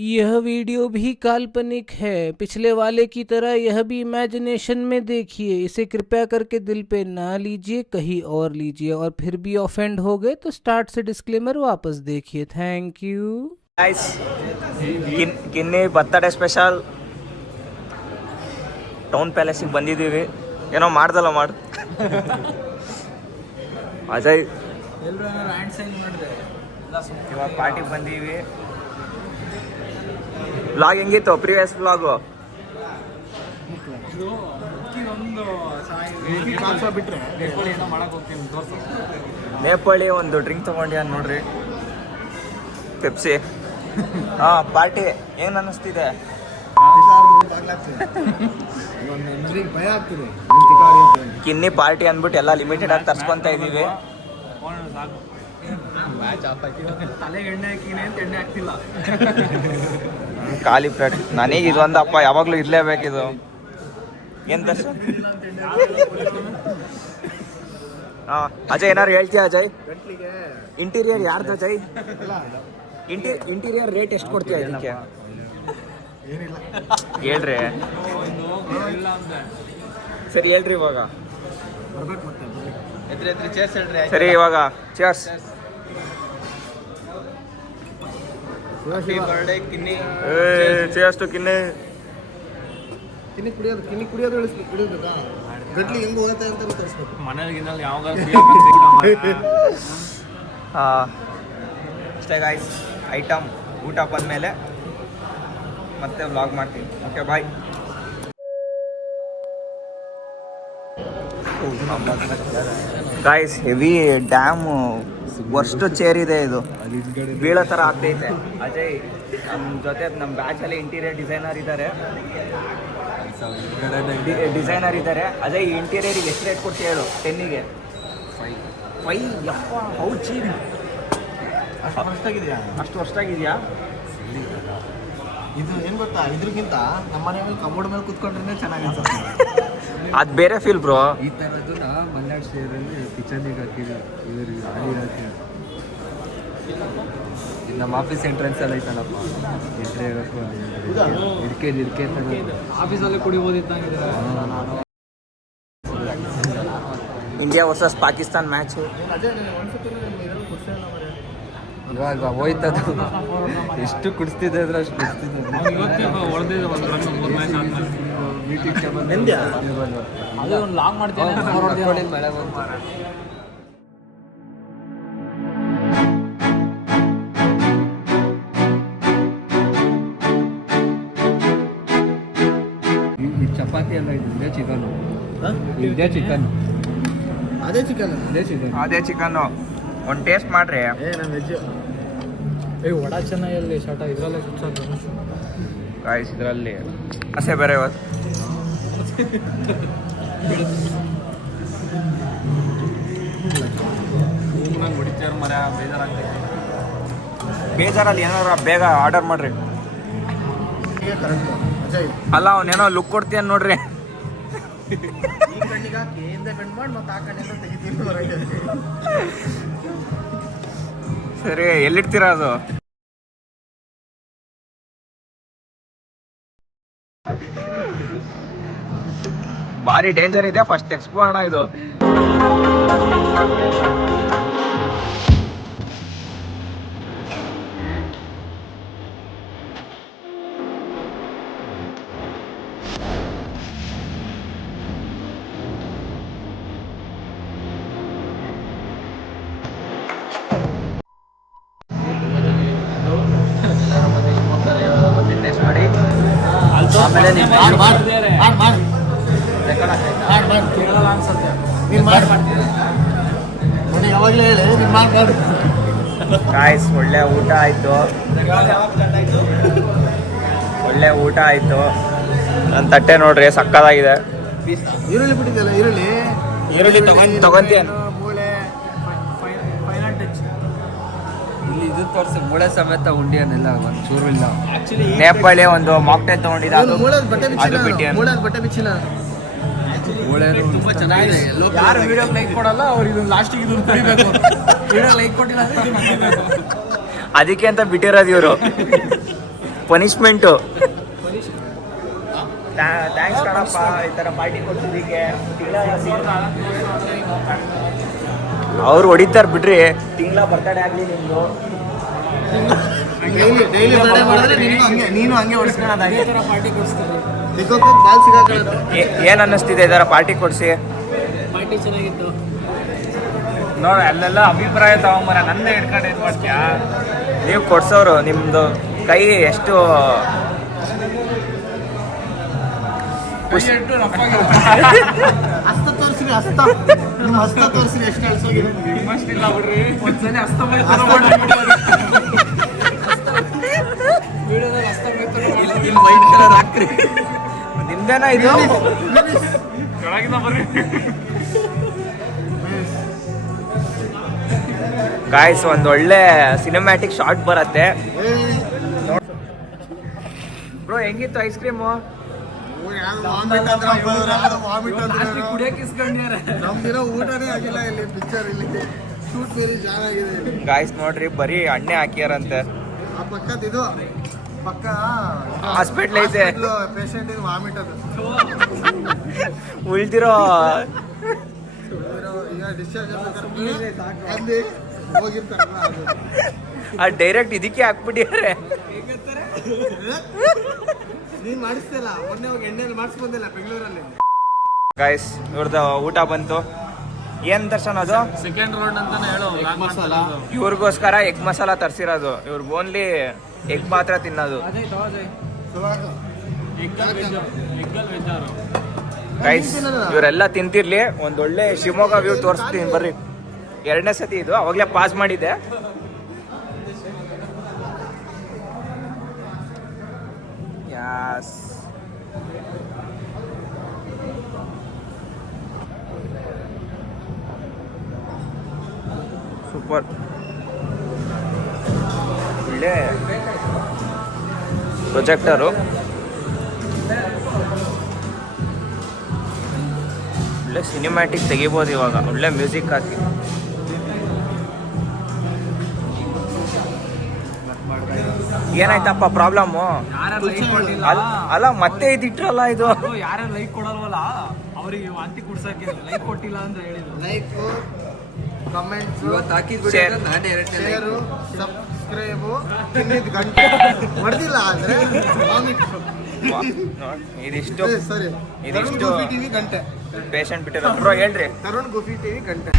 यह वीडियो भी काल्पनिक है। पिछले वाले की तरह यह भी इमेजिनेशन में देखिए। इसे कृपया करके दिल पे ना लीजिए, कहीं और लीजिए। और फिर भी ऑफेंड हो गए तो स्टार्ट से डिस्क्लेमर वापस देखिए। Thank you guys Kinni birthday special town ಪ್ಯಾಲೇಸಿಗೆ ಬಂದಿದ್ದೀವಿ. ಏನೋ ಮಾಡ್ದಲ್ಲ ಮಾಡು ಅಜಯ್ ಇವಾಗ ಪಾರ್ಟಿಗೆ ಬಂದೀವಿ. ವ್ಲಾಗ್ ಹೆಂಗಿತ್ತು? ಪ್ರೀವಿಯಸ್ ವ್ಲಾಗು ನೇಪಾಳಿ ಒಂದು ಡ್ರಿಂಕ್ ತೊಗೊಂಡ್ಯಾ ನೋಡ್ರಿ, ಪೆಪ್ಸಿ. ಹಾಂ, ಪಾರ್ಟಿ ಏನು ಅನ್ನಿಸ್ತಿದೆ? ಕಿನ್ನಿ ಪಾರ್ಟಿ ಅಂದ್ಬಿಟ್ಟು ಎಲ್ಲ ಲಿಮಿಟೆಡ್ ಆಗಿ ತರ್ಸ್ಕೊತಾ ಇದ್ದೀವಿ. ಖಾಲಿ ಪ್ಲೇಟ್ ನನಗೆ ಇದೊಂದಪ್ಪ, ಯಾವಾಗಲೂ ಇರಲೇಬೇಕಿದು. ಏನು ದರ್ಶನ್? ಹಾಂ ಅಜಯ್, ಏನಾರು ಹೇಳ್ತೀಯ ಅಜಯ್? ಇಂಟೀರಿಯರ್ ಯಾರ್ದು ಅಜಯ್? ಇಂಟೀರಿಯರ್ ರೇಟ್ ಎಷ್ಟು ಕೊಡ್ತೀಯ ಇದಕ್ಕೆ? ಹೇಳ್ರಿ ಸರಿ, ಹೇಳ್ರಿ ಇವಾಗ. ಸರಿ ಇವಾಗ ಚೇರ್ಸ್. ಚೇರ್ಸ್ ಟು ಕಿನ್ನಿ. ಅಷ್ಟೇ ಗಾಯ್ಸ್, ಐಟಮ್ ಊಟ ಬಂದಮೇಲೆ ಮತ್ತೆ ವ್ಲಾಗ್ ಮಾಡ್ತೀನಿ. Okay bye. ಗಾಯ್ಸ್, ಹೆವಿ ಡ್ಯಾಮು, ವರ್ಸ್ಟ್ ಚೇರ್ ಇದೆ ಇದು, ಬೀಳೋ ಥರ ಆಗ್ತೈತೆ. ಅಜಯ್ ನಮ್ಮ ಜೊತೆ ನಮ್ಮ ಬ್ಯಾಚಲ್ಲಿ ಇಂಟೀರಿಯರ್ ಡಿಸೈನರ್ ಇದ್ದಾರೆ. ಅಜಯ್, ಇಂಟೀರಿಯರಿಗೆ ಎಷ್ಟು ರೇಟ್ ಕೊಡ್ತೀಯ ಹೇಳು? 10ಗೆ 5. ಯಪ್ಪ, ಹೌ ಚೀಪ್. ಅಷ್ಟು ವರ್ಷಾಗಿದೆಯಾ? ಇದು ಏನು ಗೊತ್ತಾ, ಇದ್ರಿಗಿಂತ ನಮ್ಮ ಮನೆ ಮೇಲೆ ಕಬೋರ್ಡ್ ಮೇಲೆ ಕುತ್ಕೊಂಡ್ರೆ ಚೆನ್ನಾಗಿ ಅನ್ಸುತ್ತೆ. ಅದು ಬೇರೆ ಫೀಲ್ ಬ್ರೋ. ಈ ಥರದ್ದು ಮಲ್ನಾಡ್ ಸ್ಟೇರಲ್ಲಿ ಕಿಚನಿಗೆ ಹಾಕಿದ್ವಿ, ಇವ್ರಿಗೆ ಹಾಡಿ ಹಾಕಿ. ಇದು ನಮ್ಮ ಆಫೀಸ್ ಎಂಟ್ರೆನ್ಸ್ ಎಲ್ಲ ಐತಲ್ಲಪ್ಪ, ಎಂಟ್ರಿ ಆಗೋಕ್ಕೂ ಇಡ್ಕೆ ಆಫೀಸಲ್ಲೇ ಕುಡಿಬೋದಿತ್ತಂಗಿದ್ರೆ. ಇಂಡಿಯಾ ವರ್ಸಸ್ ಪಾಕಿಸ್ತಾನ್ ಮ್ಯಾಚು ಇವಾಗ ಹೋಯ್ತದು. ಎಷ್ಟು ಕುಡಿಸ್ತಿದ್ದೆ ಅಂದ್ರೆ ಅಷ್ಟು ಕುಡಿಸ್ತಿದ್ದೆ. ಮಳೆ ಬಂತು. ಚಪಾತಿ ಎಲ್ಲ ಇದು ಇದೇ ಚಿಕನ್ನು, ಇದೇ ಚಿಕನ್, ಅದೇ ಚಿಕನ್ನು. ಒಂದು ಟೇಸ್ಟ್ ಮಾಡ್ರಿ. ನಾನು ವೆಜ್. ವಡ ಚೆನ್ನಾಗಿ ಶಾಟ ಇದರಲ್ಲೇ ಗಾಯ್ಸ್, ಇದರಲ್ಲಿ ಆಸೆ ಬೇರೆ ಇವತ್ತು. ಬೇಜಾರಲ್ಲಿ ಏನಾರ ಬೇಗ ಆರ್ಡರ್ ಮಾಡ್ರಿ. ಅಲ್ಲ, ಅವನೇನೋ ಲುಕ್ ಕೊಡ್ತೀಯ ನೋಡ್ರಿ. ಸರಿ, ಎಲ್ಲಿಡ್ತೀರಾ ಅದು? ಭಾರಿ ಡೇಂಜರ್ ಇದೆ. ಫಸ್ಟ್ ಎಕ್ಸ್ಪೋ ಅಣ್ಣ ಇದು. ಯಾವಾಗಲೇ ಹೇಳಿ ನಿಮ್ಮ ಮಾಡು. ಗಾಯ್ಸ್, ಒಳ್ಳೆ ಊಟ ಆಯಿತು. ನನ್ನ ತಟ್ಟೆ ನೋಡ್ರಿ, ಸಕ್ಕತ್ತಾಗಿದೆ. ಈರುಳ್ಳಿ ಬಿಟ್ಟಿದ್ದಲ್ಲ, ಈರುಳ್ಳಿ ತಗೊಂತೇನು? ಮೂಳೆ ಇಲ್ಲಿ ಇದು ತೋರಿಸಿ ಮೂಳೆ ಸಮೇತ ಉಂಡಿಯನ್ನೆಲ್ಲ ಒಂದು ಚೂರು ಇಲ್ಲ. ನೇಪಾಳಿ ಒಂದು ಮಾಕ್ಟೇಲ್ ತಗೊಂಡಿದ್ದ, ಅದು ಬಟ್ಟೆ ಬಿಚ್ಚಿಲ್ಲ. ಮೂಳೆ ತುಂಬಾ ಚೆನ್ನಾಗಿದೆ. ಯಾರು ವಿಡಿಯೋಗೆ ಲೈಕ್ ಕೊಡಲ್ಲ, ಅವ್ರು ಇದನ್ನ ಲಾಸ್ಟಿಗೆ ಇದನ್ನು ಕುಡಿಬೇಕು. ವಿಡಿಯೋ ಲೈಕ್ ಕೊಟ್ಟಿಲ್ಲ ಅಂದ್ರೆ ಅದಕ್ಕೆ ಅಂತ ಬಿಟ್ಟಿರೋದು ಇವರು. ಪನಿಷ್ಮೆಂಟು. ಥ್ಯಾಂಕ್ಸ್ ಕಣಪ್ಪ ಈ ಥರ ಪಾರ್ಟಿ ಕೊಡ್ತಿದ್ದಕ್ಕೆ. ಅವ್ರು ಹೊಡಿತಾರೆ ಬಿಡ್ರಿ. ತಿಂಗಳ ಬರ್ತಡೇ ಆಗಲಿ ನಿಮ್ಮದು. ಡೈಲಿ ಬರ್ಡೇ ಮಾಡಿದ್ರೆ ನೀನು ಹಂಗೆ ಹೊಡಿಸ್ಕೊಳ್ಳೋದಾಗಿ ಪಾರ್ಟಿ ಕೊಡಿಸ್ತಾರೆ. ಏನು ಅನ್ನಿಸ್ತಿದೆ ಈ ಥರ ಪಾರ್ಟಿ ಕೊಡಿಸಿ? ಪಾರ್ಟಿ ಚೆನ್ನಾಗಿತ್ತು ನೋಡಿ, ಅಲ್ಲೆಲ್ಲ ಅಭಿಪ್ರಾಯ ತಗೊಂಬರ, ನನ್ನೇ ಹಿಡ್ಕೊಂಡು ಏನು ಮಾಡ್ತೀಯಾ? ನೀವು ಕೊಡ್ಸೋರು, ನಿಮ್ಮದು ಕೈ ಎಷ್ಟು ಹಸ್ತ ತೋರಿಸ್ರಿ, ಹಸ್ತ ನಿಮ್ಮ ಹಸ್ತ ತೋರಿಸ್ರಿ ಎಷ್ಟು ಅಳ್ಸೋಗಿದೆ. ನಿಮ್ಮಷ್ಟಿಲ್ಲ ಬಿಡ್ರಿ, ಒಂದ್ಸಲ ಹಸ್ತಮೈ ವೈಟ್ ಕಲರ್ ಹಾಕ್ರಿ. ನಿಮ್ದೇನ ಇದು? ಕೆಳಗಿಂದ ಬರ್ರಿ. ಗಾಯ್ಸ್ ಒಂದು ಒಳ್ಳೆ ಸಿನಿಮ್ಯಾಟಿಕ್ ಶಾರ್ಟ್ ಬರತ್ತೆ. ಬ್ರೋ ಹೆಂಗಿತ್ತು ಐಸ್ ಕ್ರೀಮು? ಕುಡಿಯಕ್ಕೆ ಇಸ್ಕೊಂಡ್ಯಾರ. ನಮ್ದಿರೋ ಊಟನೇ ಆಗಿಲ್ಲ ಇಲ್ಲಿ, ಪಿಕ್ಚರ್ ಇಲ್ಲಿ ಶೂಟ್ ಬೇರೆ ಚೆನ್ನಾಗಿದೆ. ಗಾಯ್ಸ್ ನೋಡ್ರಿ, ಬರೀ ಎಣ್ಣೆ ಹಾಕ್ಯಾರಂತೆ. ಆ ಪಕ್ಕದ ಇದು ಪಕ್ಕ ಹಾಸ್ಪಿಟ್ಲ್ ಐತೆ. ಪೇಷಂಟ್ ವಾಮಿಟ್ ಅದು ಉಳ್ದಿರೋ ಈಗ ಡಿಸ್ಚಾರ್ಜ್ ಅಲ್ಲಿ ಹೋಗಿರ್ತಾರಲ್ಲ ಅದು. ಅದು ಡೈರೆಕ್ಟ್ ಇದಕ್ಕೆ ಹಾಕ್ಬಿಟ್ಟಿದ್ದಾರೆ. ನೀನ್ ಮಾಡಿಸ್ತಿಲ್ಲ, ಮೊನ್ನೆ ಹೋಗಿ ಎಣ್ಣೆಯಲ್ಲಿ ಮಾಡಿಸ್ಕೊಂದಿಲ್ಲ ಬೆಂಗಳೂರಲ್ಲಿ. ಗಾಯ್ಸ್ ಇವ್ರದ್ದು ಊಟ ಬಂತು. ಏನ್ ದರ್ಶನ್ ಅದು? ಸೆಕೆಂಡ್ ರೌಂಡ್ ಅಂತಾನೆ ಹೇಳೋ. ಮಸಾಲ ಇವ್ರಿಗೋಸ್ಕರ ಎಗ್ ಮಸಾಲ ತರಿಸಿರೋದು. ಇವ್ರಿಗೆ ಓನ್ಲಿ ಎಗ್ ಮಾತ್ರ ತಿನ್ನೋದು. ಗೈಸ್ ಇವರೆಲ್ಲ ತಿಂತಿರ್ಲಿ. ಒಂದೊಳ್ಳೆ ಶಿವಮೊಗ್ಗ ವ್ಯೂ ತೋರಿಸ್ತೀನಿ ಬರ್ರಿ. 2ನೇ ಸತಿ ಇದು, ಅವಾಗಲೇ ಪಾಸ್ ಮಾಡಿದ್ದೆ. Yes super. ಒಳ್ಳೆ ಪ್ರೊಜೆಕ್ಟರು, ಒಳ್ಳೆ ಸಿನಿಮ್ಯಾಟಿಕ್ ತೆಗಿಬೋದು ಇವಾಗ. ಒಳ್ಳೆ ಮ್ಯೂಸಿಕ್ ಹಾಕಿ. ಏನಾಯ್ತಪ್ಪ ಪ್ರಾಬ್ಲಮ್ಮು? ಅಲ್ಲ ಮತ್ತೆ ಇದಿಟ್ರಲ್ಲ ಇದು. ಯಾರ್ಯಾರು ಲೈಕ್ ಕೊಡಲ್ವಲ್ಲ ಅವರಿಗೆ ವಾಂತಿ ಕುಡ್ಸಕ್ಕೆ ಲೈಕ್ ಕೊಟ್ಟಿಲ್ಲ ಅಂತ ಹೇಳಿದ್ರು. Like comments share. Share subscribe ತಿನ್ನಿದ ಗಂಟೆ ಹೊಡೆದಿಲ್ಲ ಅಂದ್ರೆ ವಾಮಿಟ್. ಇದಿಷ್ಟು ಸರಿ ಇದಿಷ್ಟು ಗುಫಿ ಟಿವಿ ಗಂಟೆ ಪೇಷಂಟ್ ಬಿಟ್ಟಿರೋ. ಬ್ರೋ ಹೇಳ್ರಿ. ತರುಣ್ ಗುಫಿ ಟಿವಿ ಗಂಟೆ.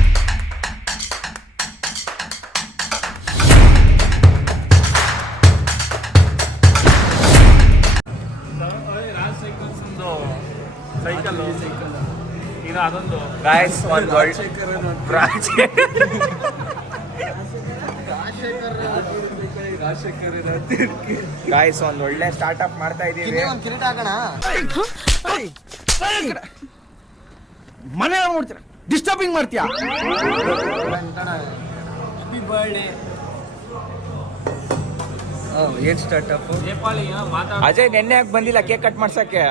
ಸೈಕಲ್ ಇದು ಅದೊಂದು ಗಾಯ್ಸ್ ಒಂದು ಗಾಯ್ಸ್ ಒಂದು ಒಳ್ಳೆ ಸ್ಟಾರ್ಟ್ಅಪ್ ಮಾಡ್ತಾ ಇದೀವಿ. ಒಂದು ಕಿರೀಟ ಹಾಕೋಣ. ಮನೆ ನೋಡ್ತೀರ, ಡಿಸ್ಟರ್ಬಿಂಗ್ ಮಾಡ್ತೀಯಾ? ಏನ್ ಸ್ಟಾರ್ಟ್ಅಪ್? ಅಜಯ್ ನೆನ್ನೆ ಯಾಕೆ ಬಂದಿಲ್ಲ ಕೇಕ್ ಕಟ್ ಮಾಡ್ಸಕ್ಕೆ?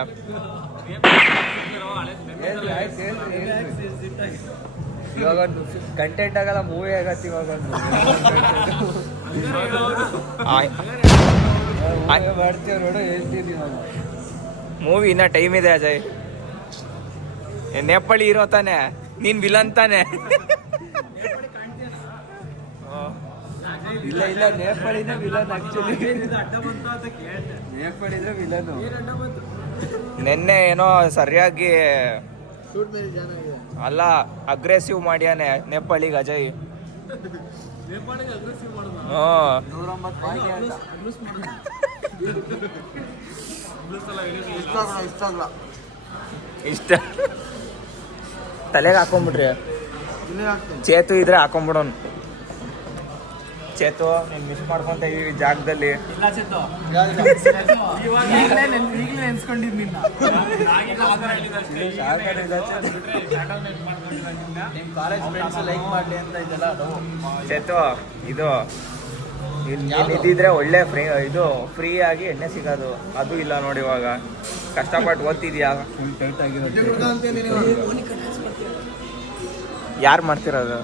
ಇವಾಗ ಕಂಟೆಂಟ್ ಆಗಲ್ಲ, ಮೂವಿ ಆಗತ್ತೆ. ಇವಾಗ ಮಾಡ್ತೀವಿ ನೋಡು, ಹೇಳ್ತೀನಿ. ಮೂವಿ ಇನ್ನ ಟೈಮ್ ಇದೆ ಅಜಯ್. ನೇಪಾಳಿ ಹೀರೋ ತಾನೆ, ನೀನ್ ವಿಲನ್ ತಾನೆ. ಇಲ್ಲ ಇಲ್ಲ, ನೇಪಾಳಿನ ವಿಲನ್. ಆಕ್ಚುಲಿ ನೇಪಾಳಿದ್ರೆ ವಿಲನು. ನೆನ್ನೆ ಏನೋ ಸರಿಯಾಗಿ ಶೂಟ್ ಬೇರೆ ಚೆನ್ನಾಗಿದೆ. ಅಲ್ಲ ಅಗ್ರೆಸಿವ್ ಮಾಡ್ಯಾನೆ ನೇಪಾಳಿಗೆ ಅಜಯ್. ಇಷ್ಟ ತಲೆಗೆ ಹಾಕೊಂಡ್ಬಿಟ್ರಿ. ಇಲ್ಲೇ ಹಾಕ್ತೀನಿ. ಚೇತು ಇದ್ರೆ ಹಾಕೊಂಡ್ಬಿಡೋನು. ಚೇತು ನೀನ್ ಮಿಸ್ ಮಾಡ್ಕೊಂತ ಇದೀವಿ ಜಾಗದಲ್ಲಿ. ಚೇತು ಇದು ಇದಿದ್ರೆ ಒಳ್ಳೆ ಇದು ಫ್ರೀ ಆಗಿ ಎಣ್ಣೆ ಸಿಗೋದು. ಅದು ಇಲ್ಲ ನೋಡಿ ಇವಾಗ. ಕಷ್ಟಪಟ್ಟು ಓದ್ತಿದ್ಯಾ? ಯಾರು ಮಾಡ್ತಿರೋದು?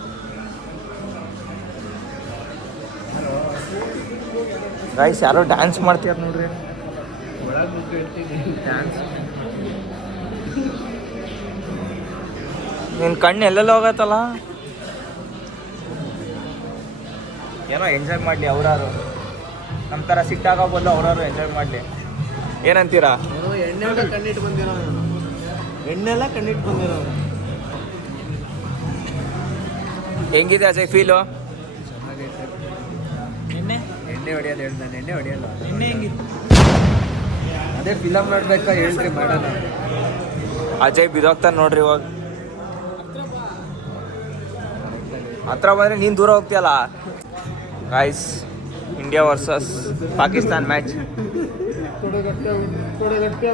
ಗೈಸ್ ಯಾರೋ ಡ್ಯಾನ್ಸ್ ಮಾಡ್ತೀರ ನೋಡ್ರಿ. ಒಳಗೆ ಹೋಗಿ ಹೇಳ್ತೀನಿ ಡ್ಯಾನ್ಸ್. ನಿನ್ನ ಕಣ್ಣು ಎಲ್ಲೆಲ್ಲ ಹೋಗತ್ತಲ್ಲ. ಏನೋ ಎಂಜಾಯ್ ಮಾಡಲಿ ಅವ್ರಾರು, ನಮ್ಮ ಥರ ಸಿಟ್ಟಾಗೋಬೋದು ಅವ್ರಾರು ಎಂಜಾಯ್ ಮಾಡಲಿ. ಏನಂತೀರಾ? ಎಣ್ಣೆಲ್ಲ ಕಣ್ಣಿಟ್ಟು ಬಂದಿರೋ ಎಣ್ಣೆಲ್ಲ ಕಣ್ಣಿಟ್ಟು ಬಂದಿರೋ ಹೆಂಗಿದೆ ಅಜಯ್ ಫೀಲು? ಎಣ್ಣೆ ಹೊಡಿಯೋದು ಹೇಳಿ, ನಾನು ಎಣ್ಣೆ ಹೊಡಿಯಲ್ಲ. ಅದೇ ಫಿಲಮ್ ನೋಡ್ಬೇಕಾ ಹೇಳ್ರಿ ಮಾಡೋಣ. ಅಜಯ್ ಬಿದೋಗ್ತಾನೆ ನೋಡ್ರಿ ಇವಾಗ. ಹತ್ರ ಬಂದರೆ ನೀನು ದೂರ ಹೋಗ್ತೀಯಲ್ಲ. Guys, India versus Pakistan match. ಕೊಡಗಟ್ಟೆ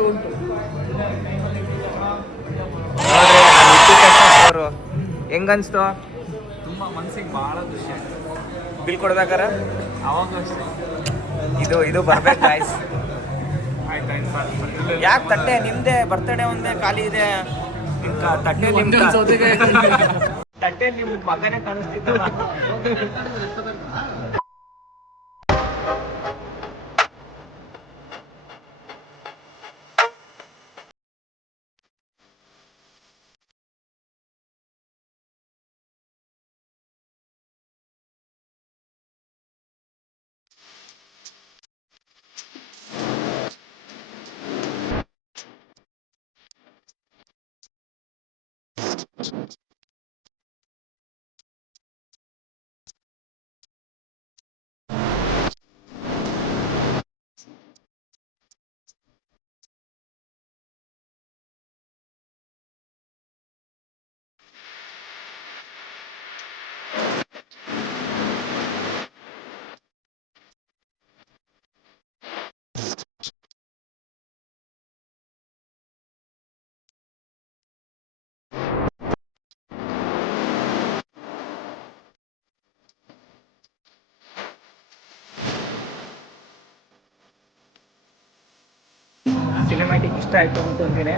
ಉಂಟು ಅವರು ಹೆಂಗನ್ಸ್ತು? ತುಂಬ ಮನಸ್ಸಿಗೆ ಭಾಳ ಖುಷಿ ಆಯ್ತು. ಬಿಲ್ ಕೊಡ್ಬೇಕಾರ ಅವಾಗ ಅಷ್ಟೇ ಇದು ಬರ್ಬೇಕು ಗಾಯ್ಸ್. ಯಾಕೆ ತಟ್ಟೆ ನಿಮ್ದೇ ಬರ್ತಡೇ ಒಂದೇ ಖಾಲಿ ಇದೆ. ತಟ್ಟೆ ತಟ್ಟೆ ನಿಮ್ಮ ಮಗನೇ ಕಾಣಿಸ್ತಿತ್ತಲ್ಲ. ಸಿನಿಮ್ಯಾಟಿಕ್ ಇಷ್ಟ ಆಯಿತು ಅಂತಂತೀನಿ.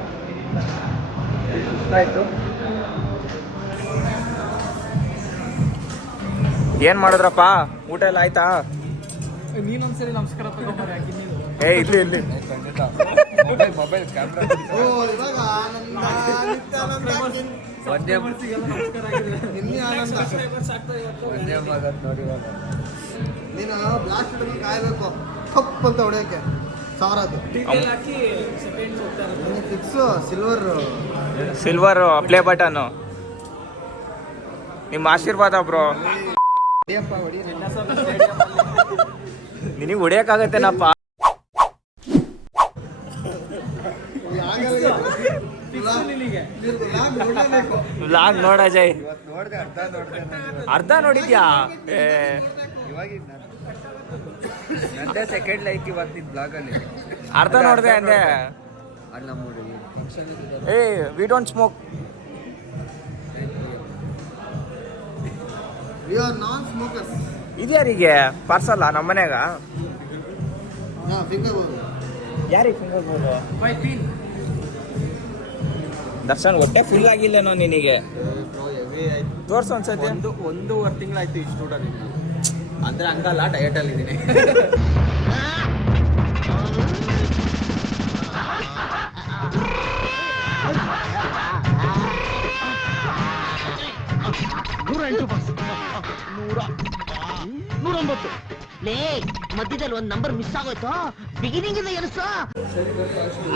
ಇಷ್ಟ ಆಯಿತು. ಏನು ಮಾಡಿದ್ರಪ್ಪ? ಊಟ ಎಲ್ಲ ಆಯ್ತಾ? ನೀನೊಂದ್ಸರಿ ನಮಸ್ಕಾರ ತಗೊಂಡ್ಬಾರೆ ಏ ಇಲ್ಲಿ ಖಂಡಿತ. ಮೊಬೈಲ್ ಕ್ಯಾಮ್ರಾ ಇವಾಗ ಒಂದೇ ಇನ್ನೇ ಆನಂದ. ಒಂದೇ ಮಗದ್ ನೋಡಿ ಇವಾಗ. ನೀನು ಬ್ಲಾಸ್ಟ್ ಹಿಡಿದು ಕಾಯಬೇಕು ಕಪ್ ಅಂತ ಹೊಡೆಯೋಕ್ಕೆ ಸಾರದು ಫಿಕ್ಸು ಸಿಲ್ವರ್ ಪ್ಲೇ ಬಟನ್ನು. ನಿಮ್ಮ ಆಶೀರ್ವಾದ ಬ್ರೋ. ನಿನಗೆ ಹೊಡಿಯೋಕ್ಕಾಗತ್ತೇನಪ್ಪ? ವ್ಲಾಗ್ ನೋಡ ಅಜಯ್. ನೋಡಿದೆ, ಅರ್ಧ ನೋಡಿದ್ಯಾ? ಇವಾಗ ನಂದೇ ಸೆಕೆಂಡ್ ಲೈಕ್ ಇವತ್ತು ನಿನ್ನ ಬ್ಲಾಗಲ್ಲಿ ಅರ್ಧ ನೋಡಿದೆ ಅಂದೆ. ಅಲ್ಲಿ ನಮ್ಮ ಫಂಕ್ಷನ್ ಏ we don't smoke. We are non smokers. ಇದ್ಯಾರಿಗೆ ಪಾರ್ಸಲ್ಲ? ನಮ್ಮ ಮನ್ಯಾಗ ಫಿಂಗರ್ ಬೋಲ್. ಯಾರಿಗೆ ಫಿಂಗರ್ ಬೋಲು? ದರ್ಶನ್ ಹೊಟ್ಟೆ ಫುಲ್ ಆಗಿಲ್ಲೇನೋ ನಿನಗೆ? ತೋರ್ಸು ಒಂದ್ಸತಿ. ಒಂದೂವರೆ ತಿಂಗಳಾಯ್ತು ಇಷ್ಟು ಊಟ ನಿಮ್ಗೆ. ಅಂದರೆ ಹಂಗಲ್ಲ, ಡಯಟಲ್ಲಿ ಇದ್ದೀನಿ. ಲೇ ಮಧ್ಯದಲ್ಲಿ ಒಂದು ನಂಬರ್ ಮಿಸ್ ಆಗೋಯ್ತು, ಬಿಗಿನಿಂಗ್ ಇಂದ ಎನಿಸೋ.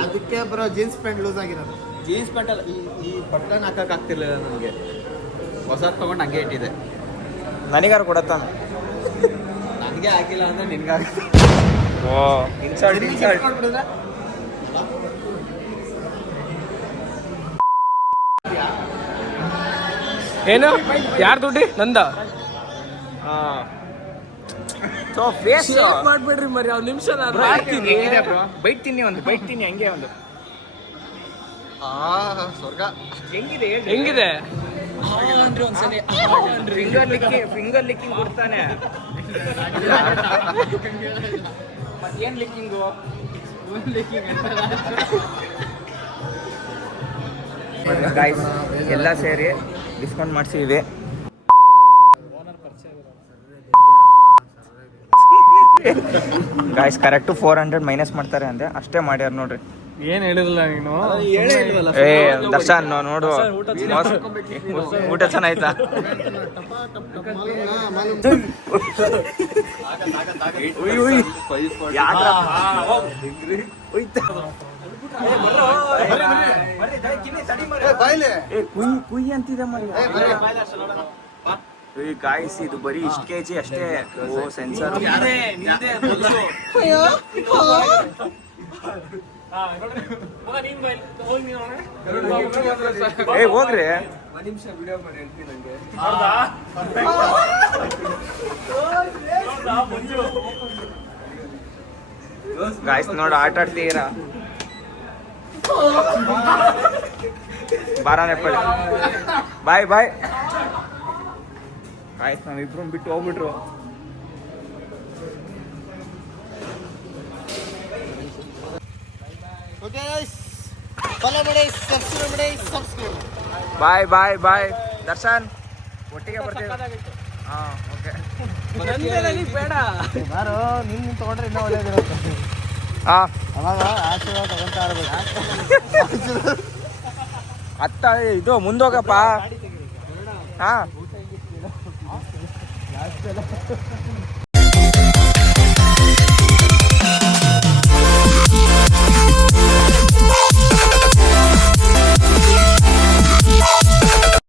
ಅದಕ್ಕೆ ಬ್ರೋ ಜೀನ್ಸ್ ಪ್ಯಾಂಟ್ ಲೂಸ್ ಆಗಿರೋದು. ಜೀನ್ಸ್ ಪ್ಯಾಂಟಲ್ಲಿ ಈ ಬಟನ್ ಹಾಕಕ್ಕೆ ಆಗ್ತಿರ್ಲಿಲ್ಲ ನನಗೆ. ಹೊಸದು ತೊಗೊಂಡು ಹಂಗೆ ಇಟ್ಟಿದೆ. ನನಗಾರು ಕೊಡತ್ತಾನ? ನನಗೆ ಆಗಿಲ್ಲ ಅಂದರೆ ನಿನ್ಗಾಗ. ಓ ಇನ್ಸಲ್ಟ್. ಏನು ಯಾರು ದುಡ್ಡಿ ನಂದ? ಹಾಂ. ಸೊ ಫೇಸ್ ಮಾಡ್ಬೇಡ್ರಿ ಮರಿ, ಅವ್ರು ನಿಮಿಷ ನಾನು ಹಾಕ್ತೀನಿ. ಬೈಟ್ ತಿನ್ನಿ ಹಂಗೆ ಒಂದು. ಸ್ವರ್ಗ. ಹೆಂಗಿದೆ ಹೆಂಗಿದೆ? ಫಿಂಗರ್ ಲಿಕ್ಕಿಂಗ್ ಕೊಡ್ತಾನೆ. ಮತ್ತೇನು ಲಿಕ್ಕಿಂಗು? ಗಾಯ್ಸ್ ಎಲ್ಲ ಸೇರಿ ಡಿಸ್ಕೌಂಟ್ ಮಾಡಿಸಿದ್ವಿ. ಗಾಯ್ಸ್ ಕರೆಕ್ಟು 400 ಮೈನಸ್ ಮಾಡ್ತಾರೆ ಅಂದೆ, ಅಷ್ಟೇ ಮಾಡ್ಯಾರ ನೋಡ್ರಿ. ಏನ್ ಹೇಳಿರಲ್ಲ ನೀನು. ಏ ದರ್ಶನ್ ನೋಡು, ಊಟ ಚೆನ್ನಾಯ್ತಾ? ಕುಯ್ ಅಂತಿದೆ ಗಾಯ್ಸ್, ಇದು ಬರೀ ಇಷ್ಟು ಕೆಜಿ ಅಷ್ಟೇ. ಓ ಸೆನ್ಸರ್ ಏ ಹೋಗ್ರಿ. ಗಾಯ್ಸ್ ನೋಡು, ಆಟ ಆಡ್ತೀರಾ? ಬಾರಾನೆ ಪಡೆ. ಬಾಯ್ ಬಾಯ್. ಗಾಯ್ಸ್ ನಾವಿಬ್ರು ಬಿಟ್ಟು ಹೋಗ್ಬಿಟ್ರು. ಓಕೆ ಗೈಸ್, ಫಾಲೋ ಮಾಡಿ, ಸಬ್ಸ್ಕ್ರೈಬ್ ಮಾಡಿ, ಸಬ್ಸ್ಕ್ರೈಬ್. ಬಾಯ್ ಬಾಯ್ ಬಾಯ್. ದರ್ಶನ್ ಒಟ್ಟಿಗೆ ಬರ್ತೀವಿ. ಹಾಂ ಓಕೆ. ಬೇಡ ಯಾರು ನಿನ್ನ ತೊಗೊಂಡ್ರೆ ಇನ್ನೂ ಒಳ್ಳೇದಿರುತ್ತೆ. ಹಾಂ ಅವಾಗ ಆಶೀರ್ವಾದ ತಗೊಂತಾ ಇರ್ಬೇಕು. ಅತ್ತ ಇದು ಮುಂದೋಗಪ್ಪ. ಹಾಂ